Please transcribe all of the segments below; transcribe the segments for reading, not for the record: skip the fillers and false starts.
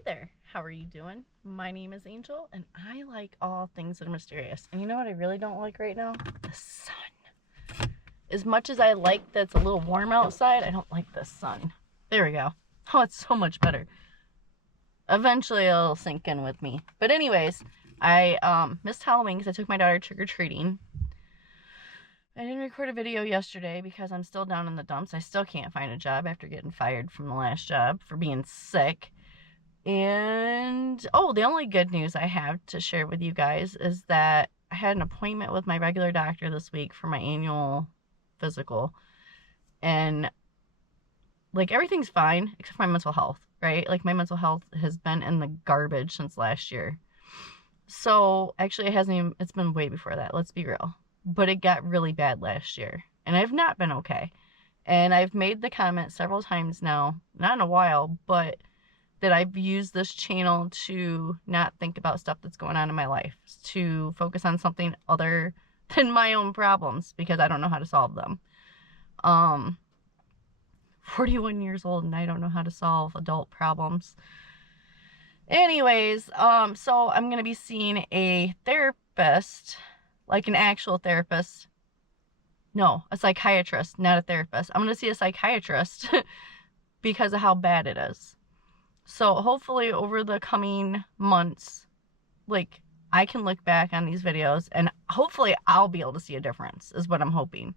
Hey there, how are you doing? My name is Angel, and I like all things that are mysterious. And you know what I really don't like right now? The sun. As much as I like that it's a little warm outside, I don't like the sun. There we go. Oh, it's so much better. Eventually it'll sink in with me. But anyways, I missed Halloween because I took my daughter trick-or-treating. I didn't record a video yesterday because I'm still down in the dumps. I still can't find a job after getting fired from the last job for being sick. And, oh, the only good news I have to share with you guys is that I had an appointment with my regular doctor this week for my annual physical. And, like, everything's fine except for my mental health, right? Like, my mental health has been in the garbage since last year. So, actually, it's been way before that, let's be real. But it got really bad last year. And I've not been okay. And I've made the comment several times now, not in a while, but that I've used this channel to not think about stuff that's going on in my life, to focus on something other than my own problems, because I don't know how to solve them. 41 years old and I don't know how to solve adult problems. Anyways, so I'm going to be seeing a therapist, like an actual therapist. No, a psychiatrist, not a therapist. I'm going to see a psychiatrist because of how bad it is. So hopefully over the coming months, like, I can look back on these videos and hopefully I'll be able to see a difference, is what I'm hoping.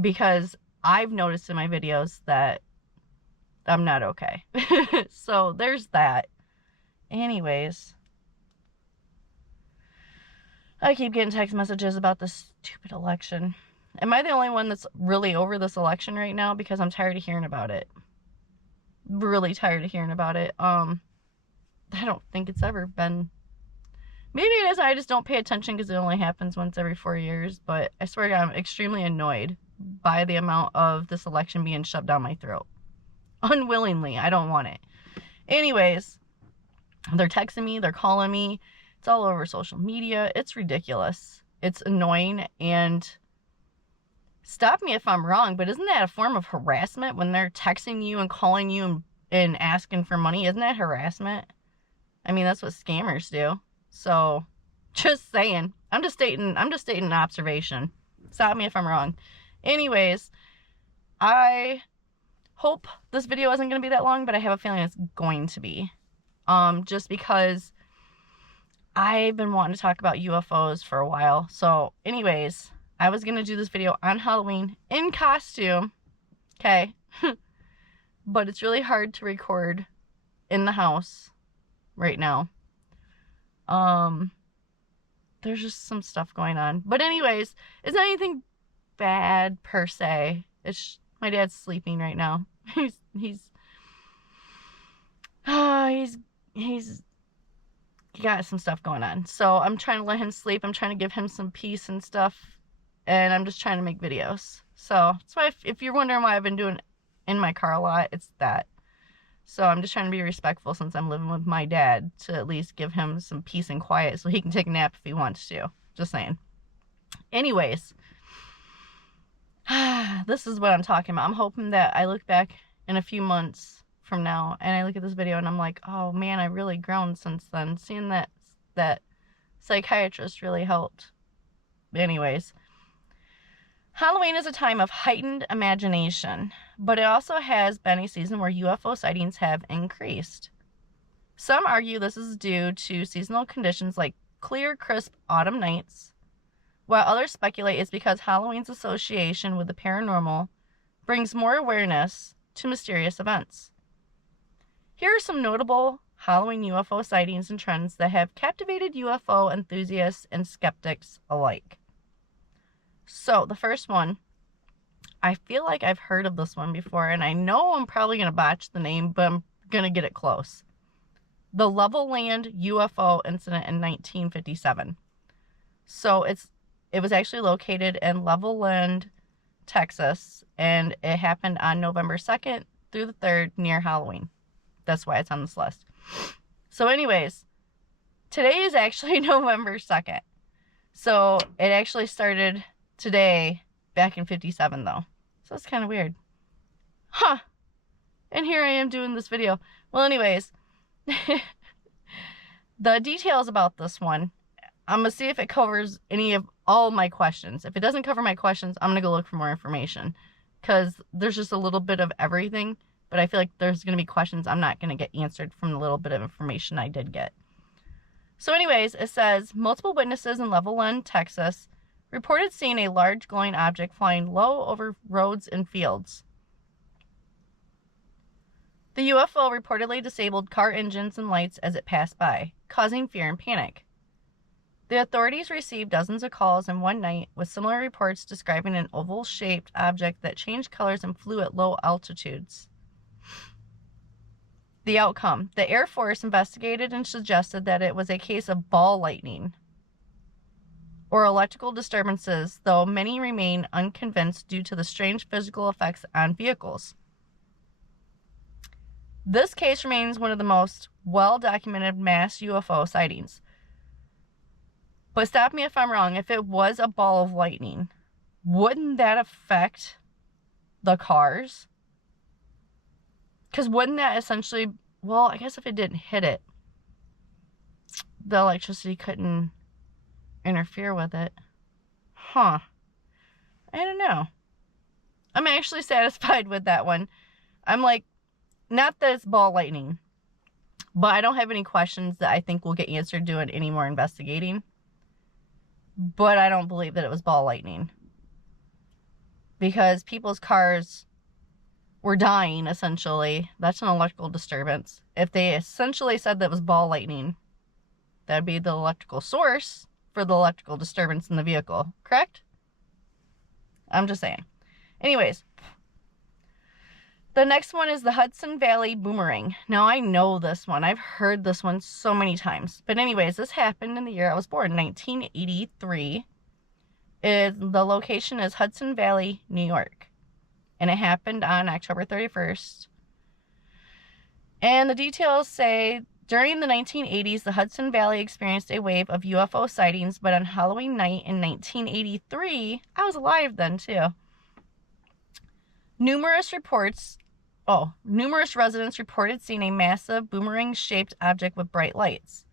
Because I've noticed in my videos that I'm not okay. So there's that. Anyways, I keep getting text messages about this stupid election. Am I the only one that's really over this election right now? Because I'm tired of hearing about it. Really tired of hearing about it. I don't think it's ever been. Maybe it is. I just don't pay attention because it only happens once every 4 years. But I swear to God, I'm extremely annoyed by the amount of this election being shoved down my throat. Unwillingly. I don't want it. Anyways, they're texting me. They're calling me. It's all over social media. It's ridiculous. It's annoying. And stop me if I'm wrong, but isn't that a form of harassment when they're texting you and calling you and asking for money? Isn't that harassment? I mean, that's what scammers do. So, just saying. I'm just stating an observation. Stop me if I'm wrong. Anyways, I hope this video isn't going to be that long, but I have a feeling it's going to be. Just because I've been wanting to talk about UFOs for a while. So, anyways, I was going to do this video on Halloween in costume, okay? But it's really hard to record in the house right now. There's just some stuff going on. But anyways, it's not anything bad per se. My dad's sleeping right now. He's got some stuff going on. So I'm trying to let him sleep. I'm trying to give him some peace and stuff. And I'm just trying to make videos. So that's why if you're wondering why I've been doing in my car a lot, it's that. So I'm just trying to be respectful since I'm living with my dad, to at least give him some peace and quiet so he can take a nap if he wants to. Just saying. Anyways, this is what I'm talking about. I'm hoping that I look back in a few months from now and I look at this video and I'm like, oh man, I've really grown since then. Seeing that psychiatrist really helped. Anyways, Halloween is a time of heightened imagination, but it also has been a season where UFO sightings have increased. Some argue this is due to seasonal conditions like clear, crisp autumn nights, while others speculate it's because Halloween's association with the paranormal brings more awareness to mysterious events. Here are some notable Halloween UFO sightings and trends that have captivated UFO enthusiasts and skeptics alike. So, the first one, I feel like I've heard of this one before, and I know I'm probably going to botch the name, but I'm going to get it close. The Levelland UFO incident in 1957. So, it was actually located in Levelland, Texas, and it happened on November 2nd through the 3rd near Halloween. That's why it's on this list. So, anyways, today is actually November 2nd. So, it actually started today, back in 57 though. So it's kind of weird. Huh. And here I am doing this video. Well, anyways, The details about this one, I'm going to see if it covers any of all my questions. If it doesn't cover my questions, I'm going to go look for more information. Because there's just a little bit of everything. But I feel like there's going to be questions I'm not going to get answered from the little bit of information I did get. So anyways, it says, multiple witnesses in Levelland, Texas, reported seeing a large glowing object flying low over roads and fields. The UFO reportedly disabled car engines and lights as it passed by, causing fear and panic. The authorities received dozens of calls in one night, with similar reports describing an oval-shaped object that changed colors and flew at low altitudes. The outcome: the Air Force investigated and suggested that it was a case of ball lightning or electrical disturbances, though many remain unconvinced due to the strange physical effects on vehicles. This case remains one of the most well-documented mass UFO sightings. But stop me if I'm wrong, if it was a ball of lightning, wouldn't that affect the cars? Because wouldn't that essentially, well, I guess if it didn't hit it, the electricity couldn't interfere with it. Huh. I don't know. I'm actually satisfied with that one. I'm like, not that it's ball lightning, but I don't have any questions that I think will get answered doing any more investigating. But I don't believe that it was ball lightning. Because people's cars were dying, essentially. That's an electrical disturbance. If they essentially said that it was ball lightning, that'd be the electrical source for the electrical disturbance in the vehicle. Correct? I'm just saying. Anyways. The next one is the Hudson Valley Boomerang. Now, I know this one. I've heard this one so many times. But anyways, this happened in the year I was born, 1983. The location is Hudson Valley, New York. And it happened on October 31st. And the details say, during the 1980s, the Hudson Valley experienced a wave of UFO sightings, but on Halloween night in 1983, I was alive then too. Numerous residents reported seeing a massive boomerang-shaped object with bright lights.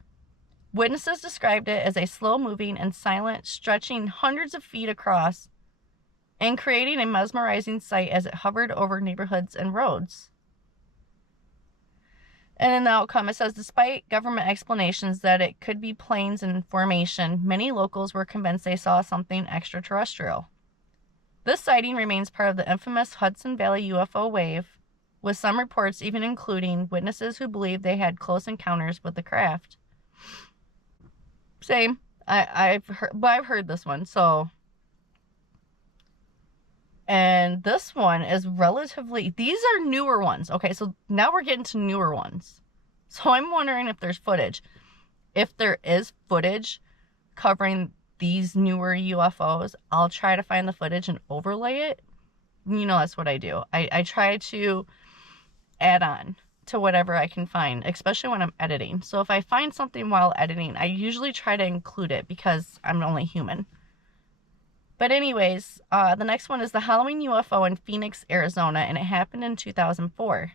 Witnesses described it as a slow-moving and silent, stretching hundreds of feet across and creating a mesmerizing sight as it hovered over neighborhoods and roads. And in the outcome, it says, despite government explanations that it could be planes in formation, many locals were convinced they saw something extraterrestrial. This sighting remains part of the infamous Hudson Valley UFO wave, with some reports even including witnesses who believe they had close encounters with the craft. Same. I've heard this one, so. And this one is relatively, these are newer ones. Okay, so now we're getting to newer ones. So I'm wondering if there's footage. If there is footage covering these newer UFOs, I'll try to find the footage and overlay it. You know, that's what I do. I try to add on to whatever I can find, especially when I'm editing. So if I find something while editing, I usually try to include it because I'm only human. But anyways, the next one is the Halloween UFO in Phoenix, Arizona, and it happened in 2004.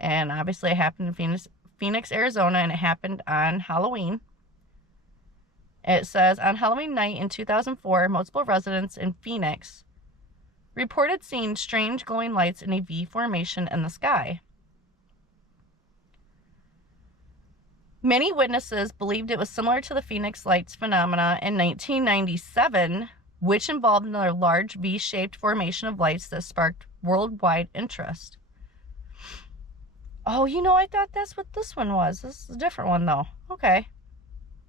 And obviously it happened in Phoenix, Arizona, and it happened on Halloween. It says, on Halloween night in 2004, multiple residents in Phoenix reported seeing strange glowing lights in a V formation in the sky. Many witnesses believed it was similar to the Phoenix Lights phenomena in 1997, which involved another large V-shaped formation of lights that sparked worldwide interest. Oh, you know, I thought that's what this one was. This is a different one, though. Okay.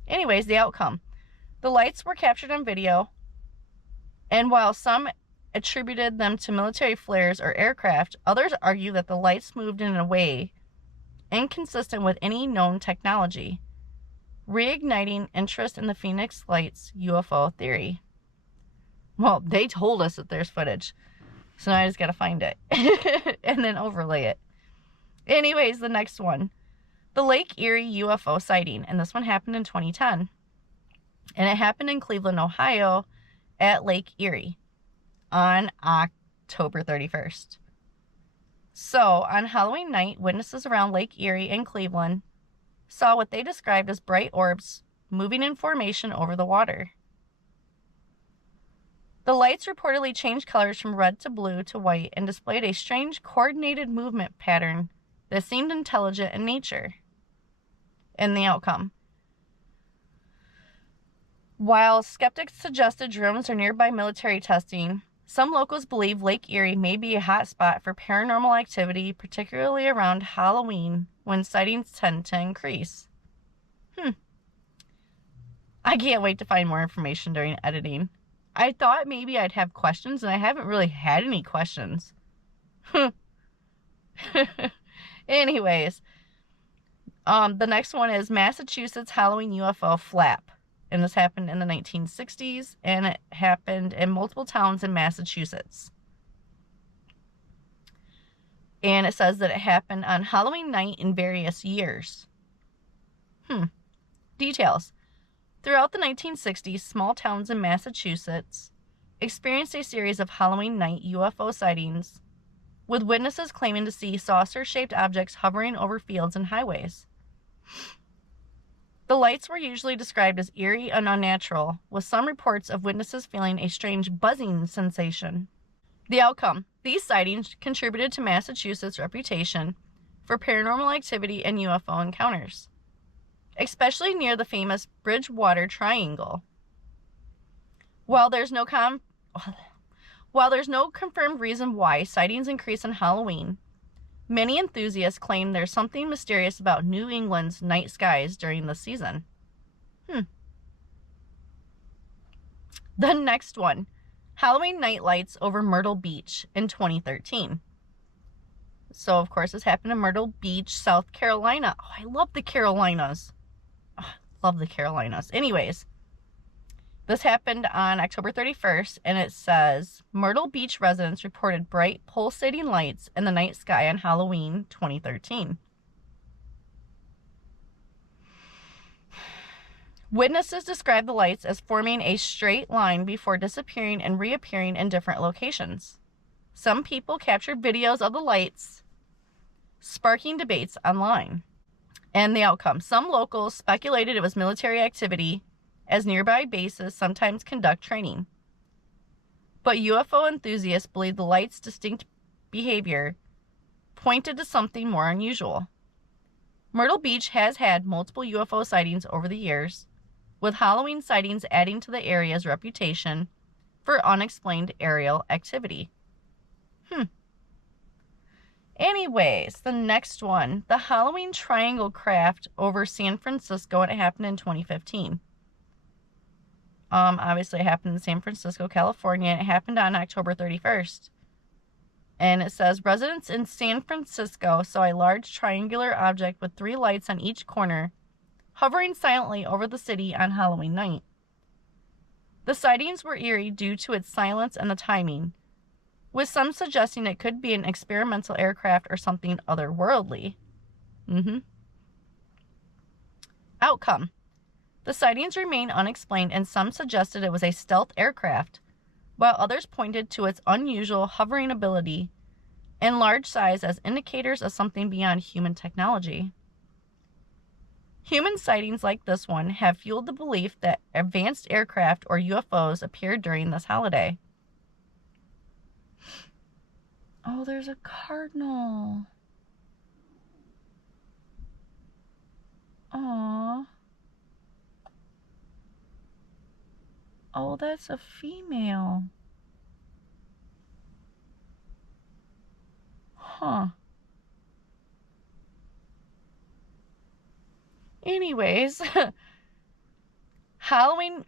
Anyways, the outcome. The lights were captured on video, and while some attributed them to military flares or aircraft, others argue that the lights moved in a way inconsistent with any known technology, reigniting interest in the Phoenix Lights UFO theory. Well, they told us that there's footage, so now I just gotta find it and then overlay it. Anyways, the next one. The Lake Erie UFO sighting, and this one happened in 2010. And it happened in Cleveland, Ohio at Lake Erie on October 31st. So, on Halloween night, witnesses around Lake Erie in Cleveland saw what they described as bright orbs moving in formation over the water. The lights reportedly changed colors from red to blue to white and displayed a strange coordinated movement pattern that seemed intelligent in nature. And the outcome. While skeptics suggested drones are nearby military testing, some locals believe Lake Erie may be a hot spot for paranormal activity, particularly around Halloween, when sightings tend to increase. I can't wait to find more information during editing. I thought maybe I'd have questions, and I haven't really had any questions. Anyways, the next one is Massachusetts Halloween UFO flap. And this happened in the 1960s, and it happened in multiple towns in Massachusetts. And it says that it happened on Halloween night in various years. Details. Throughout the 1960s, small towns in Massachusetts experienced a series of Halloween night UFO sightings, with witnesses claiming to see saucer-shaped objects hovering over fields and highways. The lights were usually described as eerie and unnatural, with some reports of witnesses feeling a strange buzzing sensation. The outcome: these sightings contributed to Massachusetts' reputation for paranormal activity and UFO encounters, especially near the famous Bridgewater Triangle. While there's no confirmed reason why sightings increase on Halloween, many enthusiasts claim there's something mysterious about New England's night skies during the season. The next one, Halloween night lights over Myrtle Beach in 2013. So, of course, this happened in Myrtle Beach, South Carolina. Oh, I love the Carolinas. Anyways, this happened on October 31st, and it says, Myrtle Beach residents reported bright, pulsating lights in the night sky on Halloween 2013. Witnesses described the lights as forming a straight line before disappearing and reappearing in different locations. Some people captured videos of the lights, sparking debates online. And the outcome: some locals speculated it was military activity, as nearby bases sometimes conduct training. But UFO enthusiasts believe the light's distinct behavior pointed to something more unusual. Myrtle Beach has had multiple UFO sightings over the years, with Halloween sightings adding to the area's reputation for unexplained aerial activity. Anyways, the next one, the Halloween Triangle craft over San Francisco, and it happened in 2015. Obviously it happened in San Francisco, California, and it happened on October 31st. And it says, residents in San Francisco saw a large triangular object with 3 lights on each corner, hovering silently over the city on Halloween night. The sightings were eerie due to its silence and the timing, with some suggesting it could be an experimental aircraft or something otherworldly. Outcome: the sightings remain unexplained, and some suggested it was a stealth aircraft, while others pointed to its unusual hovering ability and large size as indicators of something beyond human technology. Human sightings like this one have fueled the belief that advanced aircraft or UFOs appeared during this holiday. Oh, there's a cardinal. Aww. Oh, that's a female. Anyways, Halloween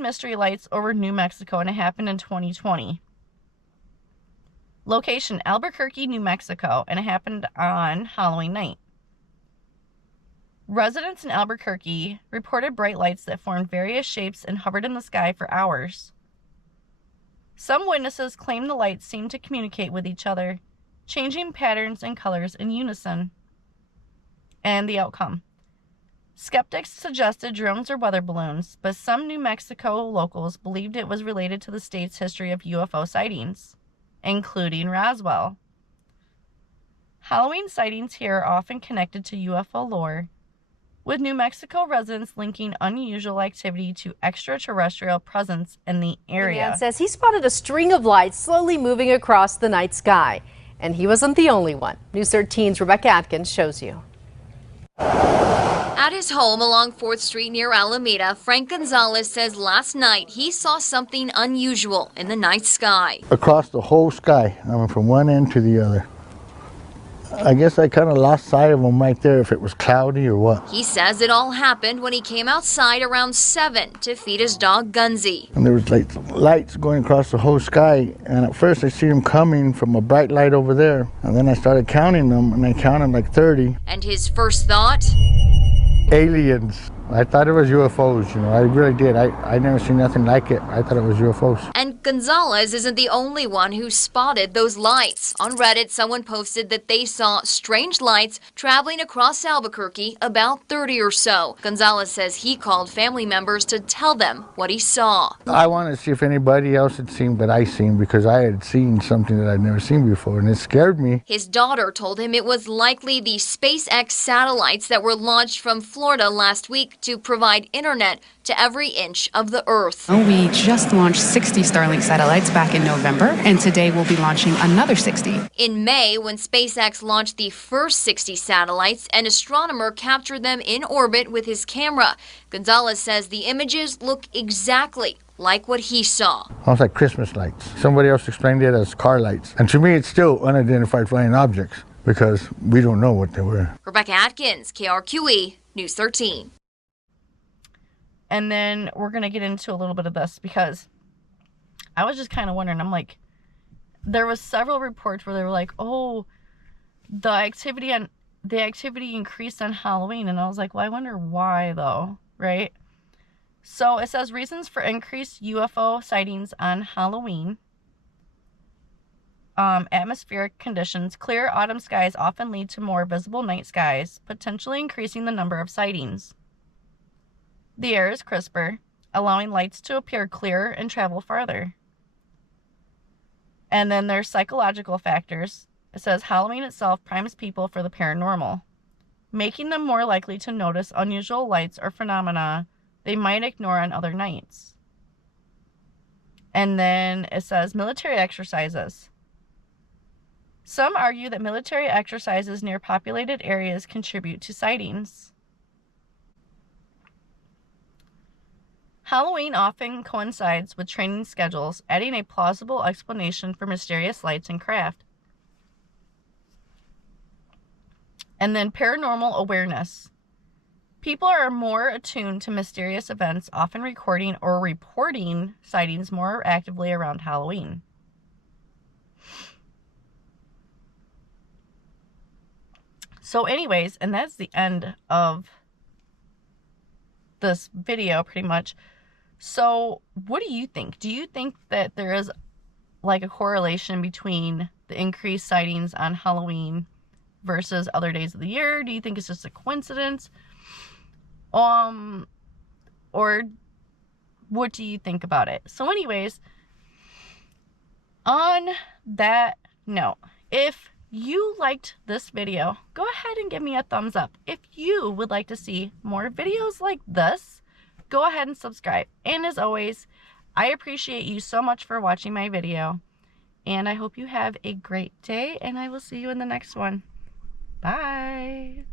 mystery lights over New Mexico, and it happened in 2020. Location: Albuquerque, New Mexico, and it happened on Halloween night. Residents in Albuquerque reported bright lights that formed various shapes and hovered in the sky for hours. Some witnesses claimed the lights seemed to communicate with each other, changing patterns and colors in unison. And the outcome: skeptics suggested drones or weather balloons, but some New Mexico locals believed it was related to the state's history of UFO sightings, including Roswell. Halloween sightings here are often connected to UFO lore, with New Mexico residents linking unusual activity to extraterrestrial presence in the area. The man says he spotted a string of lights slowly moving across the night sky, and he wasn't the only one. News 13's Rebecca Atkins shows you. At his home along 4th Street near Alameda, Frank Gonzalez says last night he saw something unusual in the night sky. Across the whole sky, I mean, from one end to the other. I guess I kind of lost sight of them right there, if it was cloudy or what. He says it all happened when he came outside around 7 to feed his dog Gunzy. And there was like lights going across the whole sky, and at first I see them coming from a bright light over there, and then I started counting them, and I counted like 30. And his first thought? Aliens. I thought it was UFOs, you know, I really did. I never seen nothing like it. I thought it was UFOs. And Gonzalez isn't the only one who spotted those lights. On Reddit, someone posted that they saw strange lights traveling across Albuquerque, about 30 or so. Gonzalez says he called family members to tell them what he saw. I wanted to see if anybody else had seen what I seen, because I had seen something that I'd never seen before, and it scared me. His daughter told him it was likely the SpaceX satellites that were launched from Florida last week to provide internet to every inch of the Earth. We just launched 60 Starlink satellites back in November, and today we'll be launching another 60. In May, when SpaceX launched the first 60 satellites, an astronomer captured them in orbit with his camera. Gonzalez says the images look exactly like what he saw. Almost like Christmas lights. Somebody else explained it as car lights. And to me, it's still unidentified flying objects, because we don't know what they were. Rebecca Atkins, KRQE, News 13. And then we're going to get into a little bit of this, because I was just kind of wondering, I'm like, there was several reports where they were like, oh, the activity increased on Halloween. And I was like, well, I wonder why though, right? So it says reasons for increased UFO sightings on Halloween. Atmospheric conditions. Clear autumn skies often lead to more visible night skies, potentially increasing the number of sightings. The air is crisper, allowing lights to appear clearer and travel farther. And then there's psychological factors. It says Halloween itself primes people for the paranormal, making them more likely to notice unusual lights or phenomena they might ignore on other nights. And then it says military exercises. Some argue that military exercises near populated areas contribute to sightings. Halloween often coincides with training schedules, adding a plausible explanation for mysterious lights and craft. And then paranormal awareness. People are more attuned to mysterious events, often recording or reporting sightings more actively around Halloween. So anyways, and that's the end of this video pretty much. So what do you think? Do you think that there is like a correlation between the increased sightings on Halloween versus other days of the year? Do you think it's just a coincidence? Or what do you think about it? So anyways, on that note, if you liked this video, go ahead and give me a thumbs up. If you would like to see more videos like this, go ahead and subscribe. And as always, I appreciate you so much for watching my video. And I hope you have a great day, and I will see you in the next one. Bye.